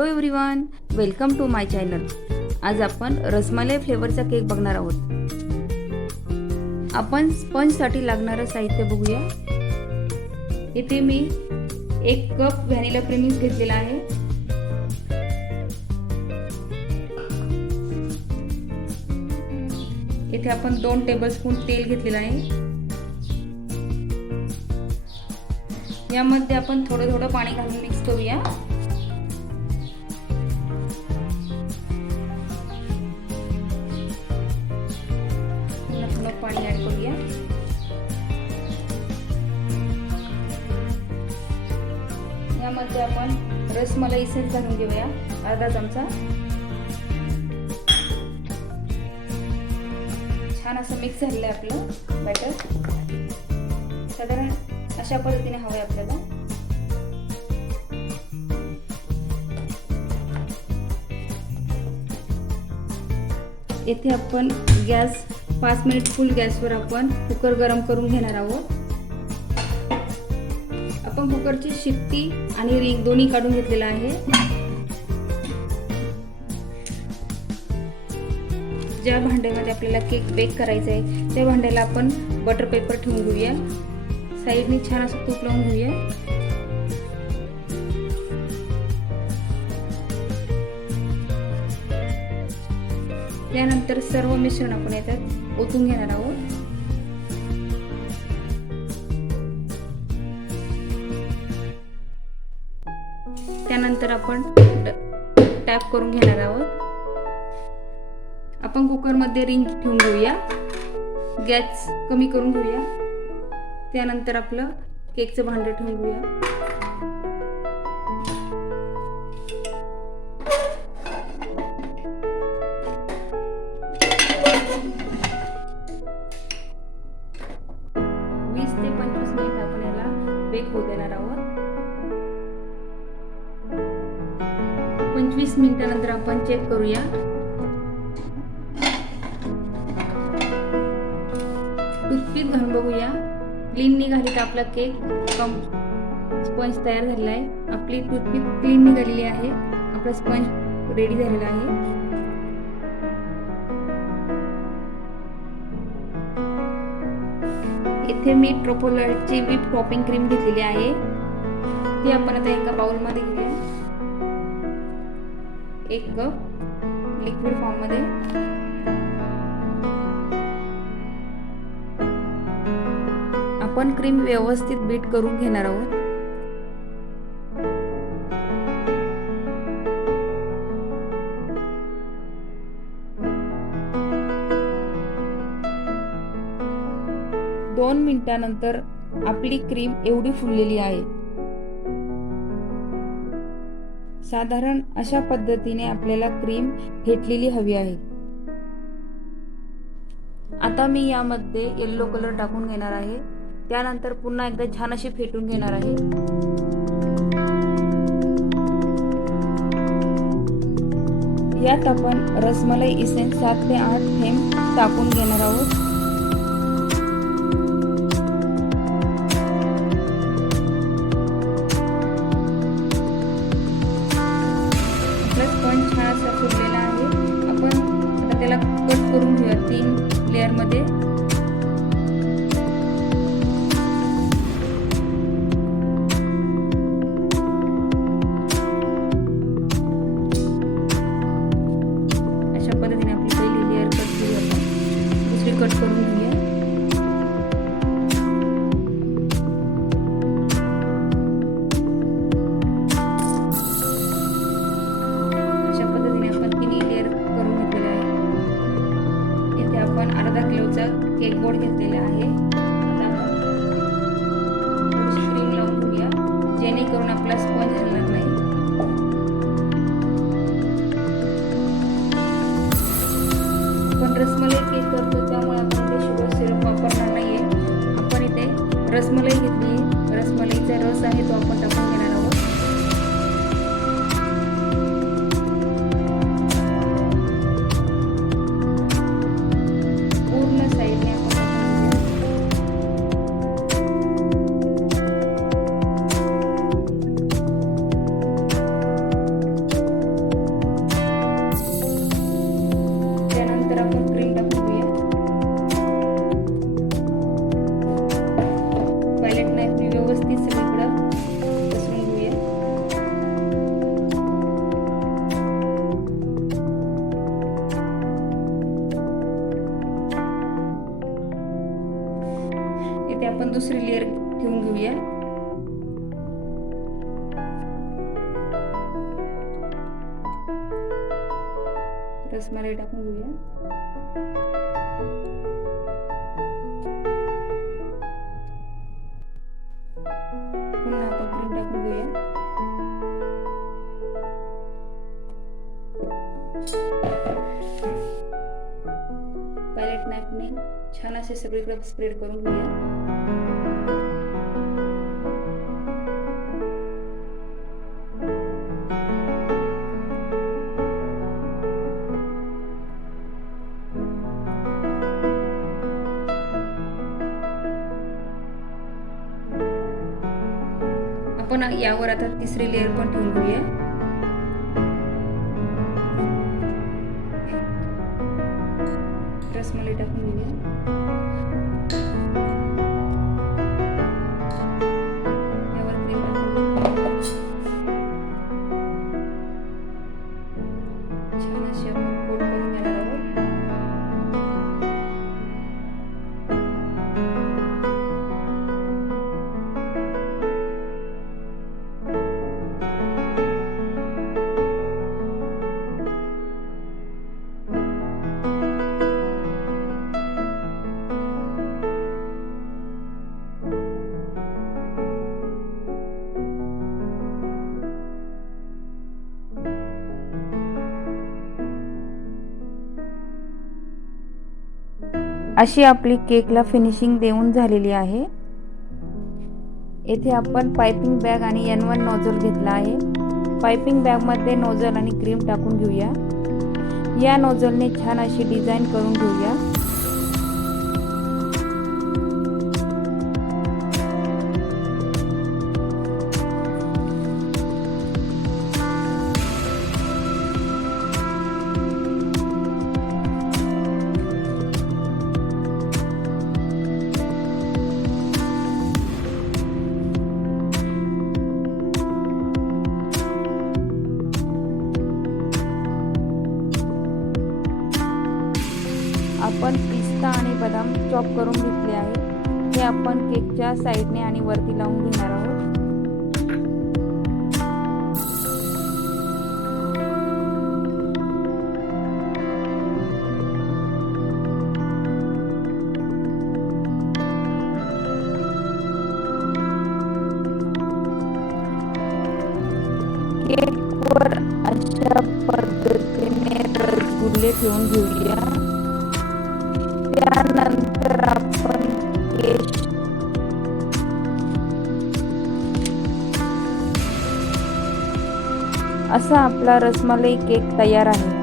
Hello everyone, welcome to my channel. आज आपण rasmalai फ्लेवरचा cake बघणार आहोत। आपण स्पंजसाठी लागणारं साहित्य बघूया। इथे मी 1 कप व्हॅनिला प्रेमिक्स घेतलेला आहे। इथे आपण 2 टेबलस्पून तेल घेतलेलं आहे। यामध्ये आपण थोडं थोडं पाणी घालून मिक्स करूया। पाणी ऍड करूया। यामध्ये आपण रसमलाई इसेन्स घालून घेऊया, अर्धा चमचा। छान असं मिक्स झालेलं आहे आपलं बॅटर। साधारण अशा पद्धतीने हवंय आपल्याला। येथे आपण गॅस 5 मिनिट फुल गॅसवर आपण कुकर गरम करून घेणार आहोत। आपण कुकरची शिट्टी आणि रिंग दोन्ही काढून घेतलेला आहे। ज्या भांड्यामध्ये आपल्याला केक बेक करायचा आहे त्या भांड्याला आपण बटर पेपर ठेवून घेऊया। साईडने छान असं तूप लावून घेऊया। त्यानंतर सर्व मिश्रण आपण याच्यात ओतून घेणार आहोत। त्यानंतर आपण टॅप करून घेणार आहोत। आपण कुकर मध्ये रिंग ठेवून घेऊया, गॅस कमी करून घेऊया। त्यानंतर आपलं केकचं भांडं ठेवून घेऊया। बेक होऊ देणार आहोत। 25 मिनिटानंतर आपण चेक करूया। टूथपिक घालून बघूया, क्लीन निघाली तर आपला केक स्पंज तयार झालेला आहे। आपली टूथपिक क्लीन निघालेली आहे, आपला स्पंज रेडी झालेला आहे। इथे मी ट्रोपोलाइटची व्हिप टॉपिंग क्रीम घेतलेली आहे। ती आपण आता एका बाउल मध्ये घेऊया। 1 कप लिक्विड फॉर्म मध्ये। आपण क्रीम व्यवस्थित बीट करून घेणार आहोत। दोन मिनिटांनंतर आपली क्रीम एवढी फुललेली आहे। साधारण अशा पद्धतीने आपल्याला क्रीम फेटलेली हवी आहे। आता मी यामध्ये येलो कलर टाकून घेणार आहे। त्यानंतर पुन्हा एकदा छान अशी फेटून घेणार आहे। यात आपण रसमलाई इसेन्स 7 ते 8 थेंब टाकून घेणार आहोत। स्पंज छान असा फुललेला आहे। आपण आता त्याला कट करून घेऊया 3 लेअर मध्ये। अशा पद्धतीने आपली पहिली लेअर कट केली, आपण दुसरी कट करून घेऊया। अर्धा किलोचा केक बोर्ड घेतलेला आहे। आता आपण थोडीशी क्रीम लावून घेऊया, जेणेकरून आपला स्पंज हलणार नाही। आपण रसमलाई केक करतो त्यामुळे आपण इथे शुगर सिरप वापरणार नाहीये। आपण इथे रसमलाई घेतली, रसमलाईचा रस आहे तो आपण टाकून घेणार आहोत। त्याच्यावरती आपण दुसरी लेअर ठेवून घेऊया. रसमलाई टाकून घेऊया. पुन्हा आपण क्रीम टाकून घेऊया. पॅलेट नाईफने छान असे सगळीकडे स्प्रेड करून घेऊया. आपण यावर आता तिसरी लेअर पण ठेवून घेऊया. रसमलाई टाकून घेऊया. यावर क्रीम टाकून छान अशी आपण कोट करून घेणार आहोत. अशी आपली केकला फिनिशिंग देऊन झालेली आहे. येथे आपण पाइपिंग बॅग आणि N1 नोझल घेतला आहे. पाइपिंग बॅगमध्ये नोझल आणि क्रीम टाकून घेऊया. या नोझलने छान अशी डिझाईन करून घेऊया. आपण पिस्ता आणि बदाम चॉप करून घेतले आहे. हे आपण केकच्या साईडने आणि वरती लावून घेणार आहोत. केकवर अशा पद्धतीने रसगुल्ले ठेवून घेऊया. त्यानंतर आपण असा आपला रसमलाई केक तयार आहे.